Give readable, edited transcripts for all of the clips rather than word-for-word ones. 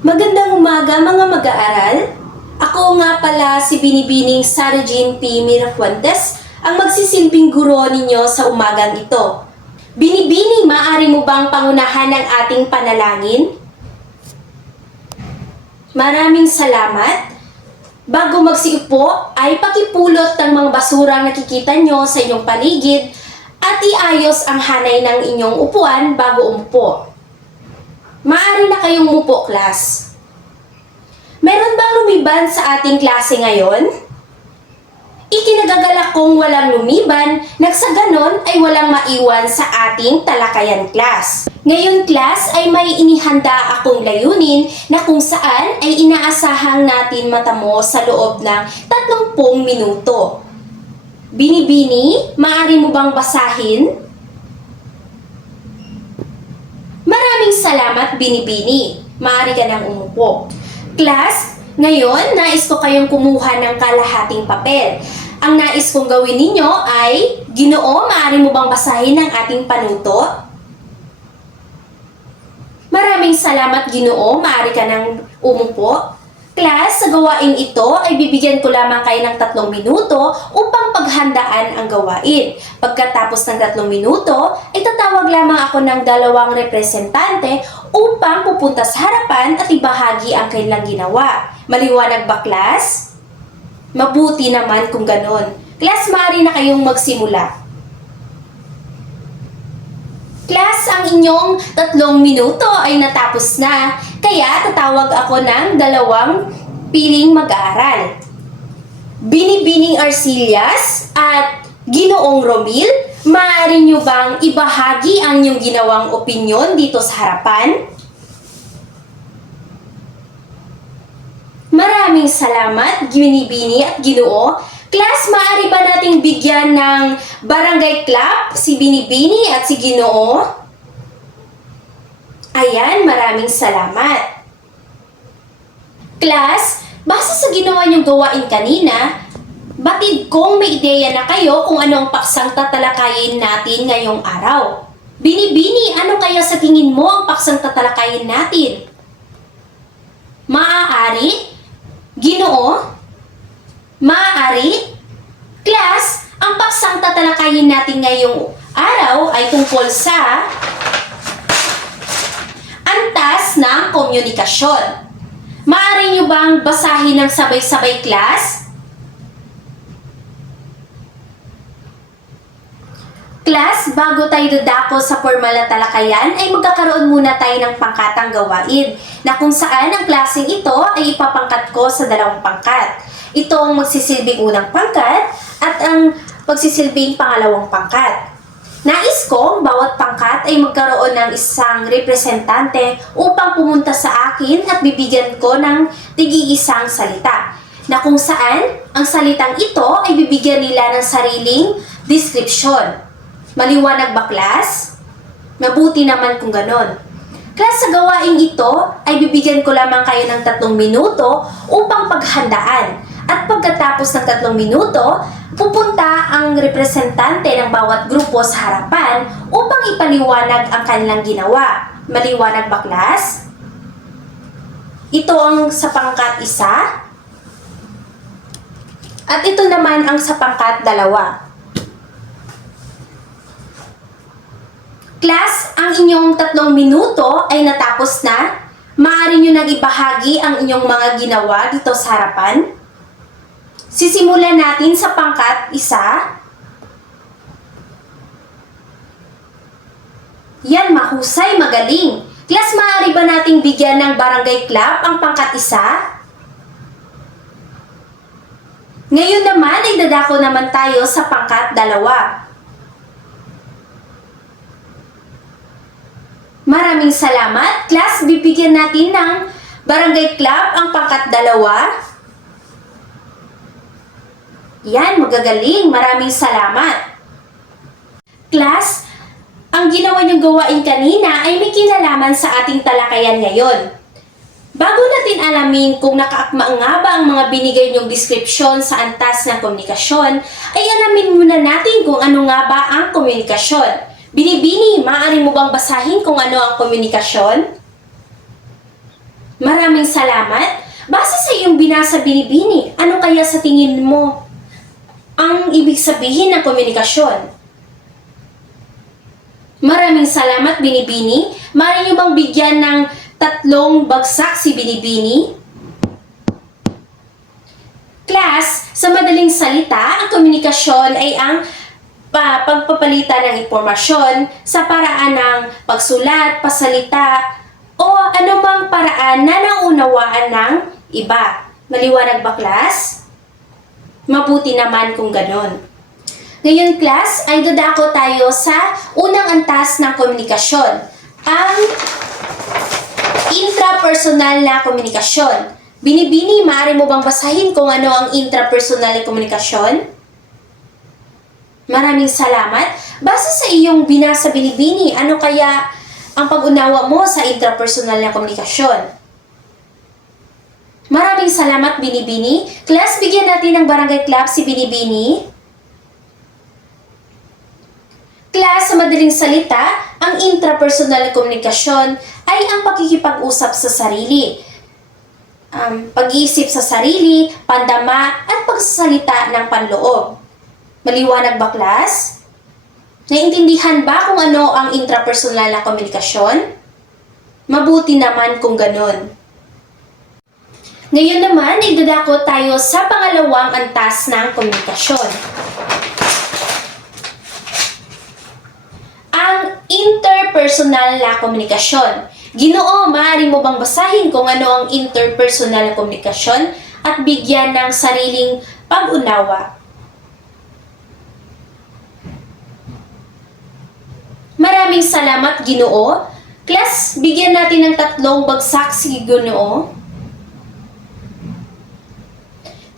Magandang umaga mga mag-aaral. Ako nga pala si Binibining Sara Jean P. Mirafuentes, ang magsisilbing guro ninyo sa umagang ito. Binibini, maaari mo bang pangunahan ang ating panalangin? Maraming salamat. Bago magsiupo ay pakipulot ng mga basurang nakikita nyo sa inyong paligid at iayos ang hanay ng inyong upuan bago umupo. Maaari na kayong umupo, class. Meron bang lumiban sa ating klase ngayon? Ikinagagalak kong walang lumiban, nang sa ganon ay walang maiwan sa ating talakayan, class. Ngayon, class, ay may inihanda akong layunin na kung saan ay inaasahang natin matamo sa loob ng 30 minuto. Binibini, maaari mo bang basahin? Maraming salamat, Binibini. Maaari ka nang umupo. Class, ngayon, nais ko kayong kumuha ng kalahating papel. Ang nais kong gawin ninyo ay, Ginoo, maaari mo bang basahin ang ating panuto? Maraming salamat, Ginoo. Maaari ka nang umupo. Class, sa gawain ito ay bibigyan ko lamang kayo ng 3 minuto upang paghandaan ang gawain. Pagkatapos ng 3 minuto, ay tatawag lamang ako ng 2 representante upang pupunta sa harapan at ibahagi ang kanilang ginawa. Maliwanag ba, class? Mabuti naman kung ganon. Class, maaari na kayong magsimula. Class, ang inyong 3 minuto ay natapos na, kaya tatawag ako ng 2 piling mag-aaral. Binibining Arcillas at Ginoong Romil, maaari nyo bang ibahagi ang inyong ginawang opinyon dito sa harapan? Maraming salamat, Binibini at Ginoo. Class, maaari ba nating bigyan ng barangay clap si Binibini at si Ginoo? Ayan, maraming salamat. Class, base sa ginawa niyong gawain kanina, batid kong may ideya na kayo kung ano ang paksang tatalakayin natin ngayong araw. Binibini, ano kaya sa tingin mo ang paksang tatalakayin natin? Maaari? Ginoo? Maaari? Class, ang paksang tatalakayin natin ngayong araw ay tungkol sa antas ng komunikasyon. Maaari nyo bang basahin ng sabay-sabay, class? Class, bago tayo dadako sa formal na talakayan, ay magkakaroon muna tayo ng pangkatang gawain na kung saan ang klaseng ito ay ipapangkat ko sa 2 pangkat. Ito ang magsisilbing unang pangkat at ang magsisilbing pangalawang pangkat. Nais ko ang bawat pangkat ay magkaroon ng isang representante upang pumunta sa akin at bibigyan ko ng tig-iisang salita, na kung saan ang salitang ito ay bibigyan nila ng sariling description. Maliwanag ba, class? Mabuti naman kung ganon. Class, sa gawain ito ay bibigyan ko lamang kayo ng 3 minuto upang paghandaan. At pagkatapos ng 3 minuto, pupunta ang representante ng bawat grupo sa harapan upang ipaliwanag ang kanilang ginawa. Maliwanag ba, class? Ito ang sa pangkat 1. At ito naman ang sa pangkat 2. Class, ang inyong 3 minuto ay natapos na. Maaari nyo nang ibahagi ang inyong mga ginawa dito sa harapan. Sisimulan natin sa pangkat 1. Yan, mahusay, magaling. Class, maaari ba nating bigyan ng barangay clap ang pangkat 1? Ngayon naman ay dadako naman tayo sa pangkat 2. Maraming salamat. Class, bibigyan natin ng barangay clap ang pangkat 2. Yan, magagaling. Maraming salamat. Class, ang ginawa niyong gawain kanina ay may kinalaman sa ating talakayan ngayon. Bago natin alamin kung nakaakma nga ba ang mga binigay niyong description sa antas ng komunikasyon, ay alamin muna natin kung ano nga ba ang komunikasyon. Binibini, maaari mo bang basahin kung ano ang komunikasyon? Maraming salamat. Base sa iyong binasa, Binibini, ano kaya sa tingin mo ang ibig sabihin ng komunikasyon? Maraming salamat, Binibini. Maaari niyo bang bigyan ng 3 bagsak si Binibini? Class, sa madaling salita, ang komunikasyon ay ang pagpapalitan ng impormasyon sa paraan ng pagsulat, pasalita, o anumang paraan na naunawaan ng iba. Maliwanag ba, class? Mabuti naman kung ganon. Ngayon, class, ay dadako tayo sa unang antas ng komunikasyon, ang intrapersonal na komunikasyon. Binibini, maaari mo bang basahin kung ano ang intrapersonal na komunikasyon? Maraming salamat. Base sa iyong binasa, Binibini, ano kaya ang pag-unawa mo sa intrapersonal na komunikasyon? Maraming salamat, Binibini. Class, bigyan natin ng barangay clap si Binibini. Class, sa madaling salita, ang intrapersonal na komunikasyon ay ang pakikipag-usap sa sarili, pag-iisip sa sarili, pandama, at pagsasalita ng panloob. Maliwanag ba, class? Naintindihan ba kung ano ang intrapersonal na komunikasyon? Mabuti naman kung ganon. Ngayon naman, idadako tayo sa pangalawang antas ng komunikasyon. Ang interpersonal na komunikasyon. Ginoo, maaari mo bang basahin kung ano ang interpersonal na komunikasyon at bigyan ng sariling pag-unawa? Maraming salamat, Ginoo. Class, bigyan natin ng 3 bagsak si Ginoo.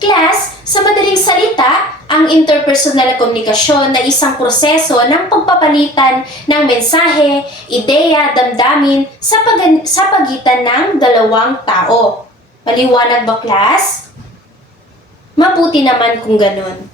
Class, sa madaling salita, ang interpersonal na komunikasyon na isang proseso ng pagpapalitan ng mensahe, ideya, damdamin sa pagitan ng 2 tao. Maliwanag ba, class? Mabuti naman kung ganun.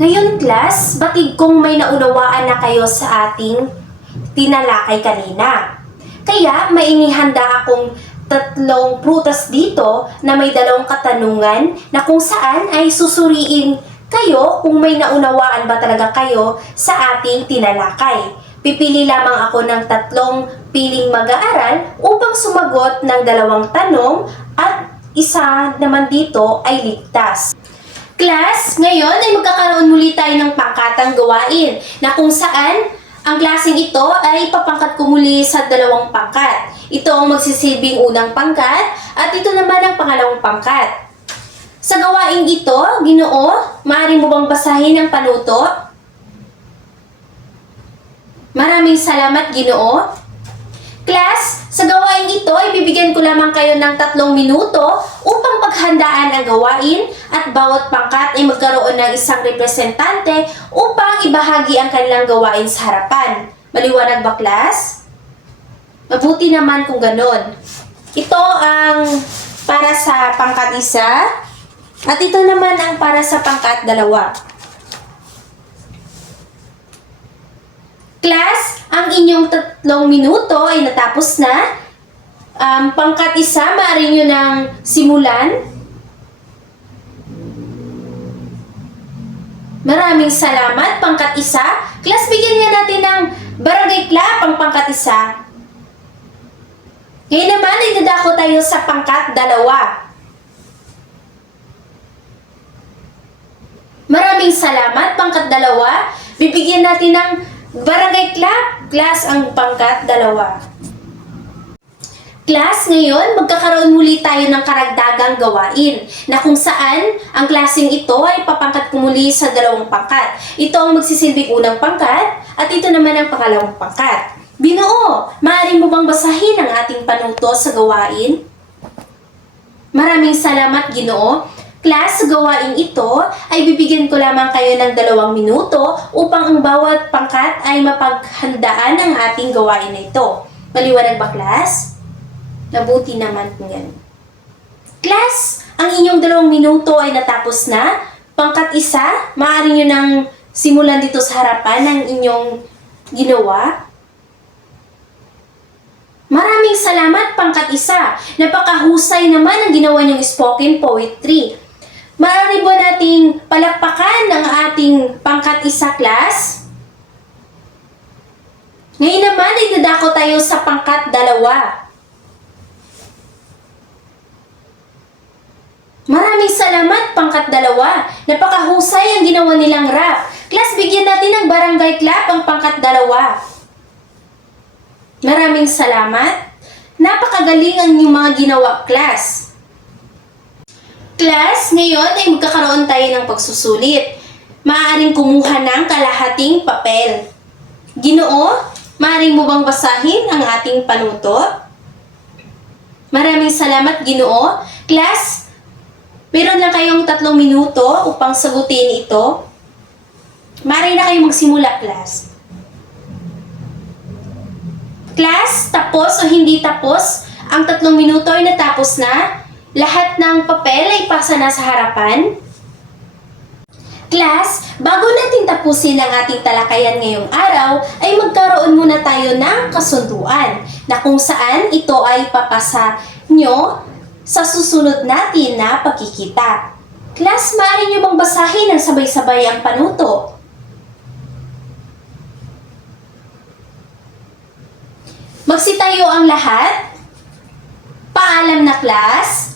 Ngayon, class, batid kong may naunawaan na kayo sa ating tinalakay kanina. Kaya, may inihanda akong 3 prutas dito na may 2 katanungan na kung saan ay susuriin kayo kung may naunawaan ba talaga kayo sa ating tinalakay. Pipili lamang ako ng 3 piling mag-aaral upang sumagot ng 2 tanong at isa naman dito ay ligtas. Class, ngayon ay magkakaroon muli tayo ng pangkatang gawain na kung saan ang klaseng ito ay ipapangkat ko muli sa 2 pangkat. Ito ang magsisilbing unang pangkat at ito naman ang pangalawang pangkat. Sa gawaing ito, Ginoo, maaari mo bang basahin ang panuto? Maraming salamat, Ginoo. Class, sa gawaing ito ay bibigyan ko lamang kayo ng 3 minuto upang paghandaan ang gawain at bawat pangkat ay magkaroon ng isang representante upang ibahagi ang kanilang gawain sa harapan. Maliwanag ba, class? Mabuti naman kung ganon. Ito ang para sa pangkat 1 at ito naman ang para sa pangkat 2. Class, ang inyong 3 minuto ay natapos na. Pangkat 1, maaari nyo nang simulan. Maraming salamat, pangkat 1. Class, bigyan nga natin ng barangay clap ang pangkat 1. Ngayon naman, idadako tayo sa pangkat 2. Maraming salamat, pangkat 2. Bibigyan natin ng barangay clap, class, ang pangkat 2. Class, ngayon, magkakaroon muli tayo ng karagdagang gawain na kung saan ang klaseng ito ay papangkat ko muli sa 2 pangkat. Ito ang magsisilbing unang pangkat at ito naman ang pangalawang pangkat. Ginoo, maaari mo bang basahin ang ating panuto sa gawain? Maraming salamat, Ginoo. Class, sa gawain ito ay bibigyan ko lamang kayo ng 2 minuto upang ang bawat pangkat ay mapaghandaan ang ating gawain na ito. Maliwanag ba, class? Mabuti naman kung yan. Class, ang inyong 2 minuto ay natapos na. Pangkat 1, maaari nyo nang simulan dito sa harapan ng inyong ginawa. Maraming salamat, pangkat 1. Napakahusay naman ang ginawa niyong spoken poetry. Maaari ba nating palakpakan ng ating pangkat 1 class? Ngayon naman ay dadako tayo sa pangkat 2. Maraming salamat, pangkat 2. Napakahusay ang ginawa nilang rap. Class, bigyan natin ng barangay clap ang pangkat 2. Maraming salamat. Napakagaling ang inyong mga ginawa, class. Class, ngayon ay magkakaroon tayo ng pagsusulit. Maaaring kumuha ng kalahating papel. Ginoo, maaaring mo bang basahin ang ating panuto? Maraming salamat, Ginoo. Class, meron lang kayong 3 minuto upang sagutin ito. Maaari na kayong magsimula, class. Class, tapos o hindi tapos, ang 3 minuto ay natapos na. Lahat ng papel ay pasa na sa harapan. Class, bago natin tapusin ang ating talakayan ngayong araw, ay magkaroon muna tayo ng kasunduan na kung saan ito ay papasa nyo sa susunod natin na pagkikita. Class, maaari nyo bang basahin ng sabay-sabay ang panuto? Magsitayo ang lahat. Paalam na, class.